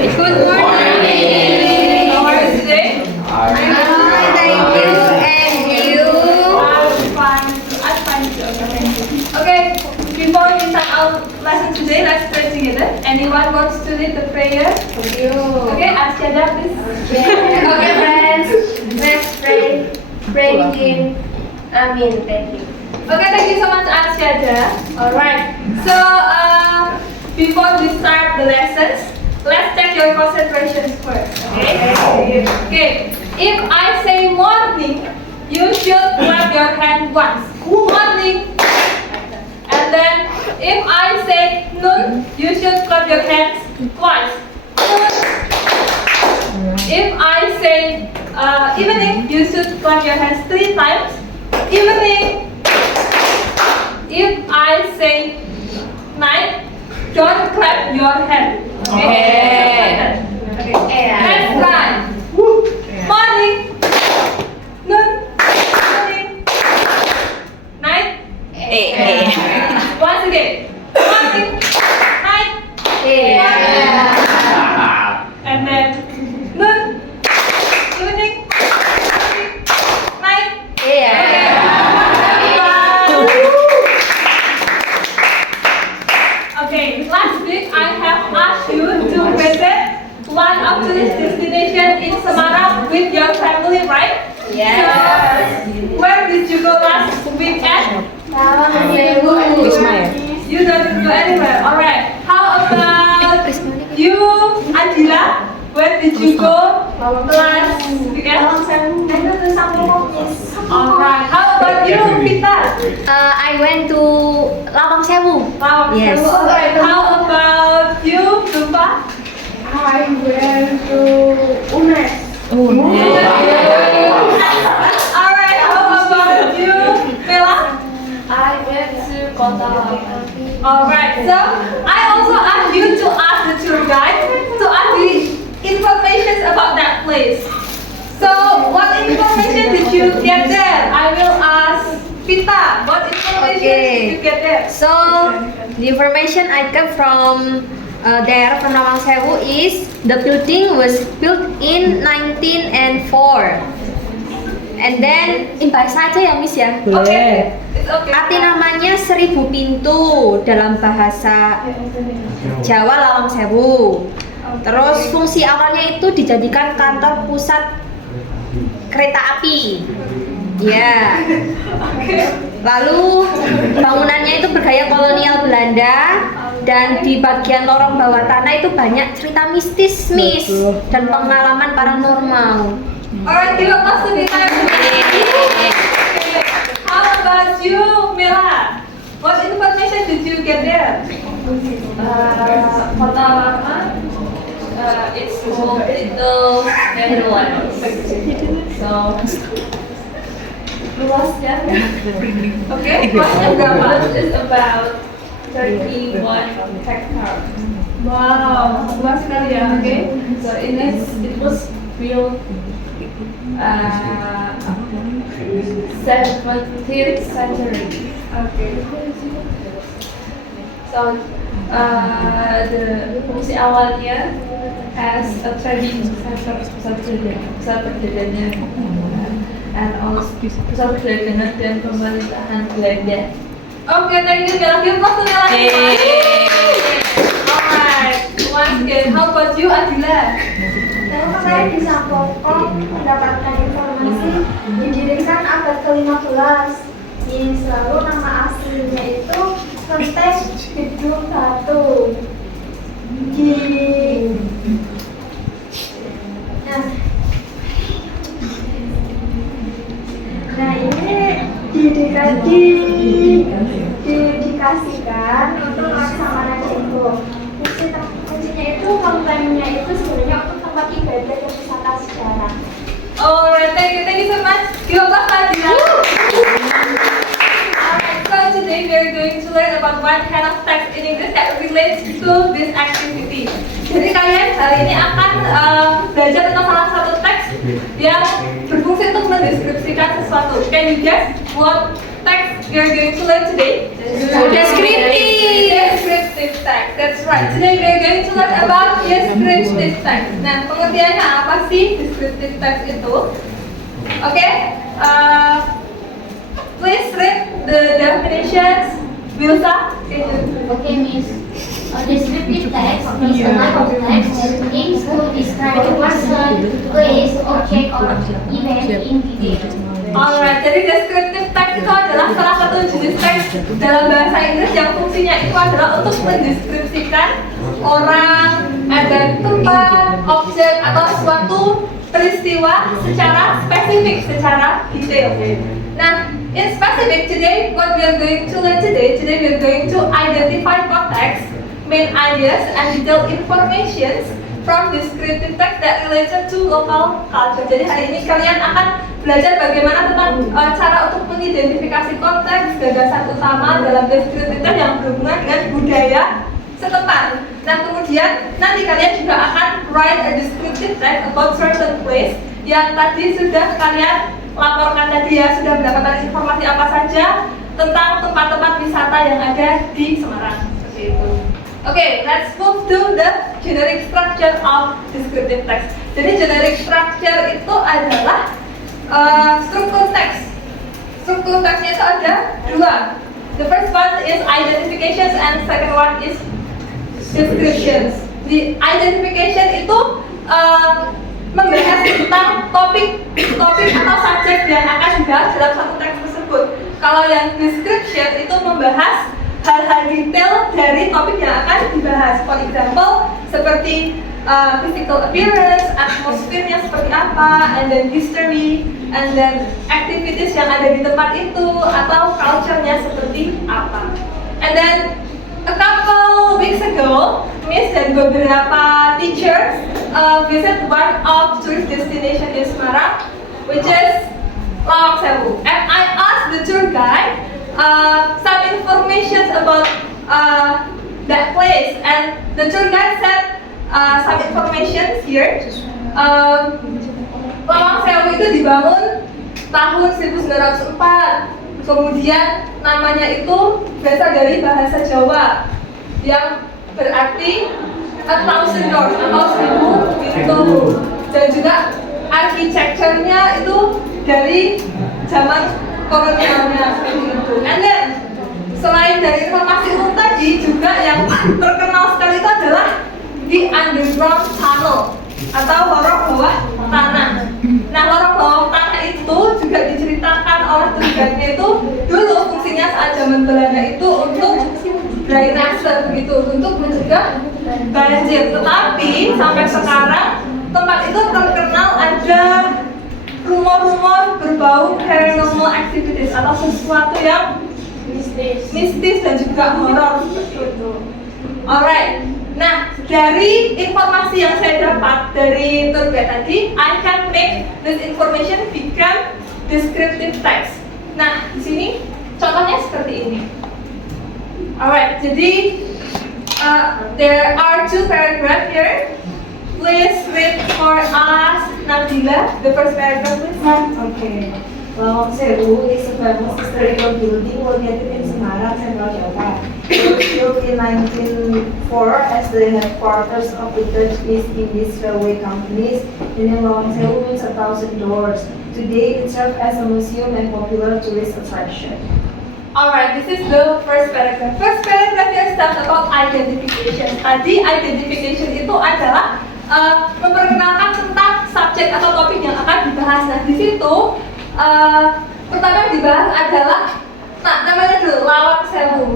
Good morning. How are you today? I'm fine, thank you. And you? I'm fine too. Okay, before we start our lesson today, let's pray together. Anyone wants to lead the prayer? You. Okay, ask Yada, please. Okay, friends. Let's pray. Pray begin. Amen. Thank you. Okay, thank you so much, Asyada. Alright, so before we start the lessons, let's check your concentrations first. Okay? Okay. If I say morning, you should clap your hand once. Morning. And then if I say noon, you should clap your hands twice. Noon. If I say evening, you should clap your hands 3 times. Evening. If I say night, don't clap your hand. Okay? Let's try. Morning. Noon. Evening. Night. Once again. Morning. Night. And then noon. Evening. Night. Okay, last week I have asked you to visit one of these destinations in Semarang with your family, right? Yes. So, where did you go last weekend? You don't go anywhere. Alright. How about you, Adila? Where did you go last weekend? Alright. How about you, Pita? I went to Lawang Sewu. Yes. Alright. How about you, Dupa? I went to UNES. Alright. How about you, Bella? I went to Kota. Alright. So I also asked you to ask the tour guide to ask the information about that place. So what information did you get there? I will ask Pita. What information did you get there? So the information I got from there from Lawang Sewu is the building was built in 1904. And then bahasa aja ya Miss ya. Okay. It's okay. Arti namanya 1000 pintu dalam bahasa Jawa Lawang Sewu. Terus fungsi awalnya itu dijadikan kantor pusat kereta api. Ya. Lalu bangunannya itu bergaya kolonial Belanda dan di bagian lorong bawah tanah itu banyak cerita mistis, Miss, dan pengalaman paranormal. Alright, give up us to be time. How about you, Mila? What information did you get there? Kota Lama. It's called Little Netherlands. So, luasnya Okay, what's berapa? is about 31 hectares. Wow, luas sekali ya. Okay. So it was built 17th century. Okay. So the fungsi awalnya as a trading center, pusat perdagangan and also pusat perdagangan dan pemerintahan Belanda. Okay, thank you, Mila. Give us to Mila. Alright, once again, how about you, Adila? Saya di Sampokong mendapatkan informasi didirikan abad ke-15. Lalu nama aslinya itu Kelenteng Gedung Batu. Nah ini didedikasikan untuk Laksamana Cengho. Fungsinya itu kelentengnya itu sebenarnya untuk tempat ibadah dan wisata sejarah. Alright, thank you so much. Give us Adila. Alright, so today we are going to learn about one kind of text in English that relates to this activity. Jadi kalian hari ini akan belajar tentang salah satu teks yang berfungsi untuk mendeskripsikan sesuatu. Can you guess what text we are going to learn today? Descriptive. Descriptive text. That's right. Today we are going to learn about descriptive text. Nah, pengertiannya apa sih descriptive text itu? Oke, please read the definitions. Wilsa, Okay, Miss. A descriptive text is a type of text that aims to describe a person, place, object, or event in detail. alright. Jadi descriptive text itu adalah salah satu jenis teks dalam bahasa Inggris yang fungsinya itu adalah untuk mendeskripsikan orang, dan tempat, objek atau suatu peristiwa secara spesifik, secara detail. Nah, in specific today, what we are going to learn today we are going to identify context, main ideas, and detailed informations from descriptive text that related to local culture. Jadi hari ini kalian akan belajar bagaimana tentang cara untuk mengidentifikasi konteks, gagasan utama dalam descriptive text yang berhubungan dengan budaya setempat. Nah, kemudian nanti kalian juga akan write a descriptive text about certain place yang tadi sudah kalian laporkan tadi ya, sudah mendapatkan informasi apa saja tentang tempat-tempat wisata yang ada di Semarang. Seperti itu. Okay, let's move to the generic structure of descriptive text. Jadi generic structure itu adalah struktur teks. Struktur teksnya itu ada dua. The first one is identifications and second one is descriptions. Di identification itu membahas tentang topik atau subjek yang akan dibahas dalam satu teks tersebut. Kalau yang description itu membahas hal-hal detail dari topik yang akan dibahas. For example, seperti physical appearance, atmosfernya seperti apa, and then history, and then activities yang ada di tempat itu, atau culture-nya seperti apa. And then a couple weeks ago, Miss dan beberapa teachers visit one of tourist destination in Semarang, which is Lawang Sewu. And I asked the tour guide some information about that place, and the tour guide said some information here. Lawang Sewu itu dibangun tahun 1904. Kemudian namanya itu berasal dari bahasa Jawa yang berarti 1,000 doors atau 1000 pintu, dan juga arsitekturnya itu dari zaman kolonialnya seperti itu. And then selain dari informasi umum tadi, juga yang terkenal sekali itu adalah the underground tunnel atau lorong bawah tanah. Nah, lorong bawah tanah itu juga diceritakan oleh tugasnya itu dulu fungsinya saat zaman Belanda itu untuk drainase gitu, untuk mencegah banjir. Tetapi sampai sekarang tempat itu terkenal ada rumor-rumor berbau paranormal activities atau sesuatu yang mistis dan juga horor seperti itu. Alright. Nah, dari informasi yang saya dapat dari tour guide tadi, I can make this information become descriptive text. Nah, di sini contohnya seperti ini. Alright, jadi there are two paragraphs here. Please read for us, Nabila, the first paragraph, please. Okay. Lawang Sewu is a famous historical building located in Semarang, Central Java. It was built in 1904 as the headquarters of the Dutch East Indies Railway Companies. The name Lawang Sewu means 1,000 doors. Today, it serves as a museum and popular tourist attraction. Alright, this is the first paragraph. First paragraph here starts about identification. Tadi identification itu adalah memperkenalkan tentang subjek atau topik yang akan dibahas. Nah, di situ pertama yang dibahas adalah namanya dulu Lawang Sewu.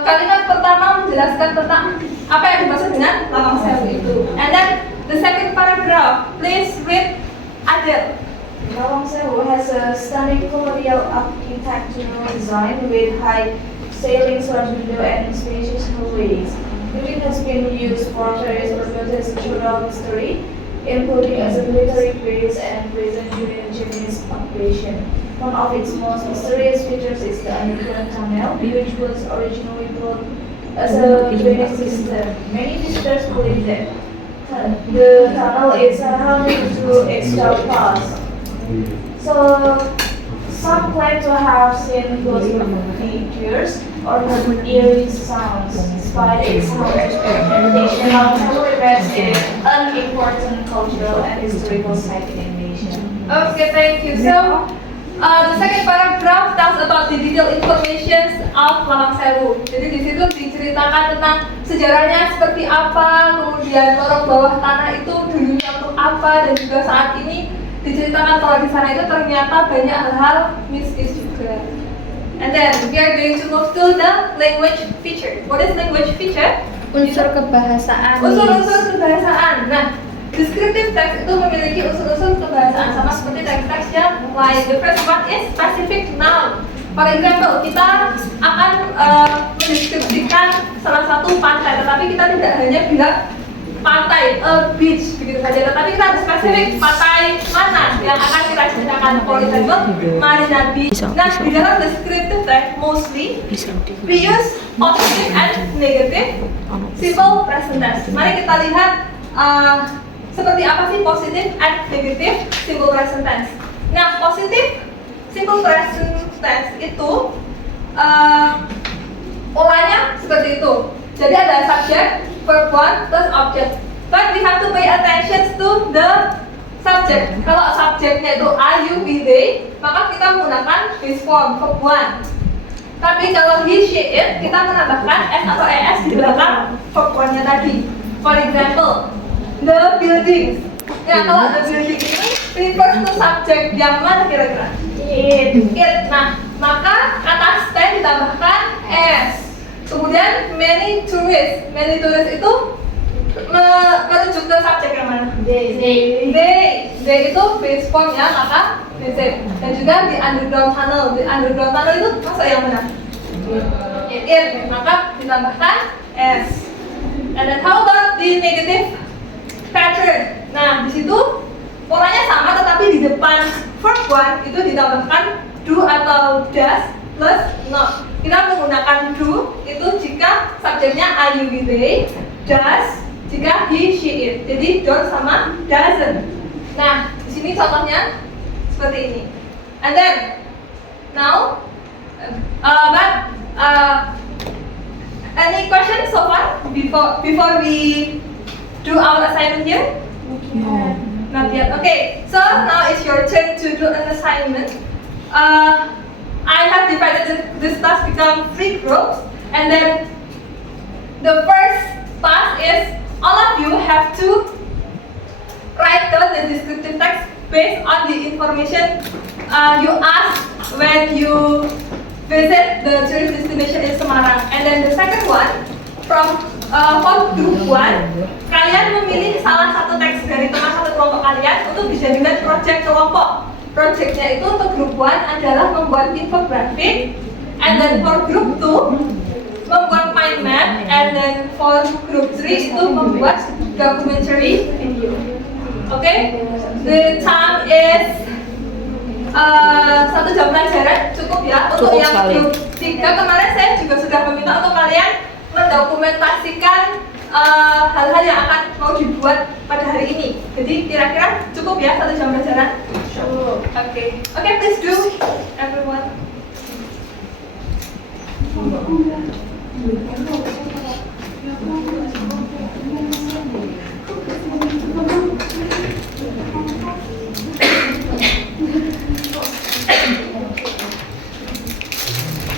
Kalimat pertama menjelaskan tentang apa yang dimaksud dengan Lawang Sewu itu. And then the second paragraph, please read Adel. Lawang Sewu has a stunning colonial architectural design with high ceilings, large windows, and spacious hallways. It has been used for various purposes throughout history, including as a military base and prison during Japanese occupation. One of its most mysterious features is the underground tunnel, which was originally built as a drainage system. Many visitors believe that the tunnel is a haunted to extra pass. So, some claim to have seen ghost figures or heard eerie sounds. Despite its reputation, Lawang Sewu remains an important cultural and historical site in Indonesia. Okay, thank you. So, the second paragraph tells about the detailed information of Lawang Sewu. Jadi di situ diceritakan tentang sejarahnya seperti apa, kemudian lorong bawah tanah itu dulunya untuk apa, dan juga saat ini diceritakan kalau di sana itu ternyata banyak hal-hal mistis juga. And then we are going to move to the language feature. What is language feature? Unsur kebahasaan. Unsur-unsur kebahasaan. Nah, descriptive text itu memiliki unsur-unsur kebahasaan sama seperti teks-teks yang lain. The first one is specific noun. For example, kita akan mendeskripsikan salah satu pantai, tetapi kita tidak hanya bilang pantai, beach, begitu saja. Tetapi kita harus spesifik pantai mana yang akan kita ceritakan. For example, Marina Beach. Nah, di dalam descriptive text mostly we use positive and negative simple present tense. Mari kita lihat seperti apa sih positive and negative simple present tense. Nah, positive simple present tense itu polanya seperti itu. Jadi ada subject, verb one plus object. But we have to pay attention to the subject. Kalau subjeknya itu I, you, we, they, maka kita menggunakan this form, verb one. Tapi kalau he, she, it, kita menambahkan s atau es di belakang verb one-nya tadi. For example, the buildings. Ya, kalau the building ini refers to subject yang mana kira-kira? It. Nah, maka kata stay ditambahkan s. Kemudian many tourists itu merujuk ke subjek yang mana? They itu base form ya, maka visit. Dan juga di underground tunnel itu masuk yang mana? It, maka ditambahkan s. And then how about the negative pattern? Nah, di situ polanya sama, tetapi di depan verb one itu ditambahkan do atau does plus not. Kita menggunakan do itu jika subjeknya are, you, we, they, does jika he, she, it. Jadi don't sama doesn't. Nah, di sini contohnya seperti ini. And then now, any questions so far before we do our assignment here? No. Not yet. Okay, so now it's your turn to do an assignment. I have divided this task become 3 groups, and then the first task is all of you have to write down the descriptive text based on the information you asked when you visit the tourist destination in Semarang. And then the second one, from for group 1, kalian memilih salah satu teks dari tengah satu kelompok kalian untuk dijadikan project kelompok. Projectnya itu untuk group 1 adalah membuat infographic, and then for group 2 membuat mind map, and then for group 3 itu membuat documentary video. Okay? The time is 1 jam pelajaran, cukup ya. Untuk yang group 3 kemarin saya juga sudah meminta untuk kalian mendokumentasikan hal-hal yang akan mau dibuat pada hari ini. Jadi kira-kira cukup ya 1 jam pelajaran? Sure. Okay, please do, everyone.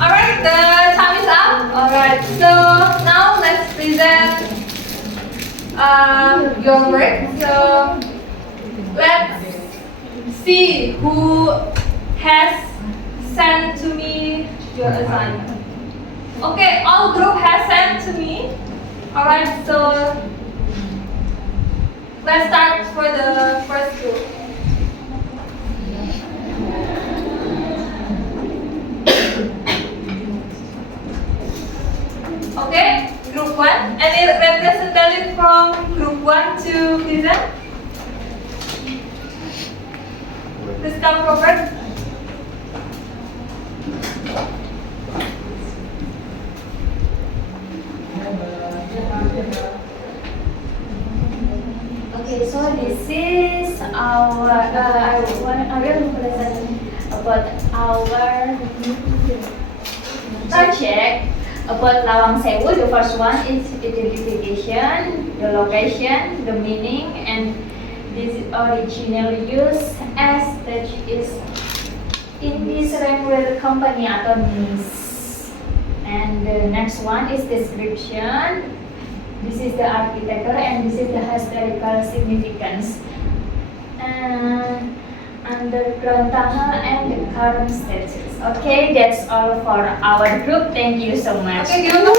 Alright, the time is up. Alright, so now let's present your work. So let's see who has sent to me your assignment. Okay, all group has sent to me. Alright, so let's start for the first group. Okay, group 1. Any representative from group 1 to present? Please come forward. Okay, so this is our, I will present about our project about Lawang Sewu. The first one is identification, the location, the meaning, and this original use as that is in this regular company atau NIS. And the next one is description. This is the architecture and this is the historical significance. And underground tunnel and the current status. Okay, that's all for our group. Thank you so much. Okay, give us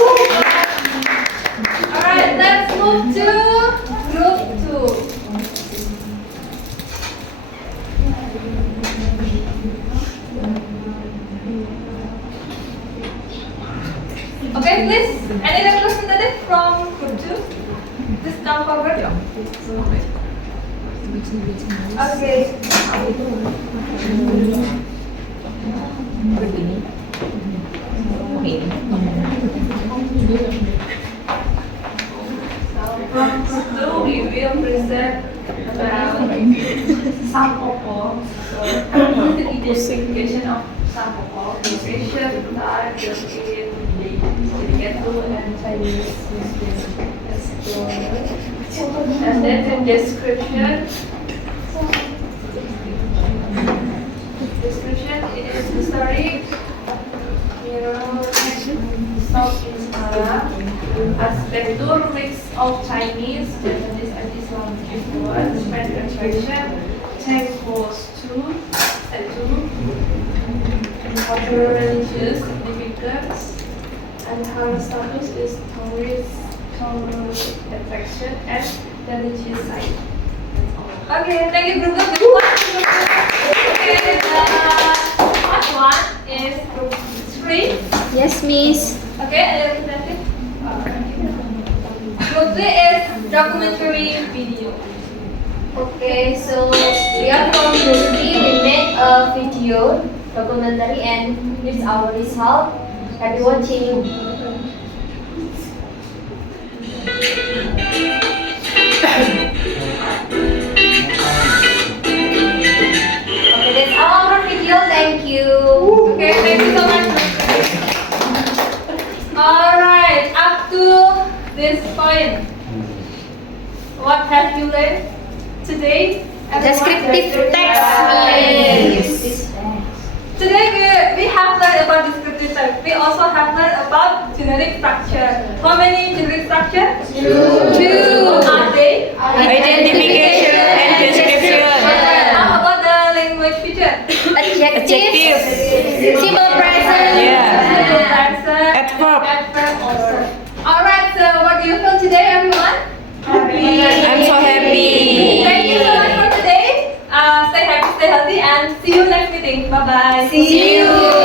Alright, let's move to group 2. Okay, please. Any representative from group 2? Please come forward. Okay. So we will present about Sampopo. So the identification of Sampopo, the Asian, Thai, European, Telugu, and Chinese explorer. And then the description. Description is historic, mirror, Southeast Arab, architecture mix of Chinese, Japanese, and Islamic influence, penetration, temples and cultural religious significance, and her status is tourist attraction and religious site. Okay, thank you, group 2. Okay, the last one is group 3. Yes, Miss. Okay, any representative? Group 3 is documentary video. Okay, so we are from Group 3. We made a video documentary and here's our result. Happy watching. Okay, that's all our video. Thank you. Okay, thank you so much. Alright, up to this point, what have you learned today? Descriptive text, Miss. Today we have learned about descriptive text. We also have learned about generic structure. How many generic structure? Two. What are they? Identification and description. How about the language feature? Adjective. Simple present. Simple present. Adverb. Adverb also. Alright, so what do you feel today, everyone? Happy. I'm so happy. Thank you so much for today. Stay happy, stay healthy, and see you next meeting. Bye bye. See you.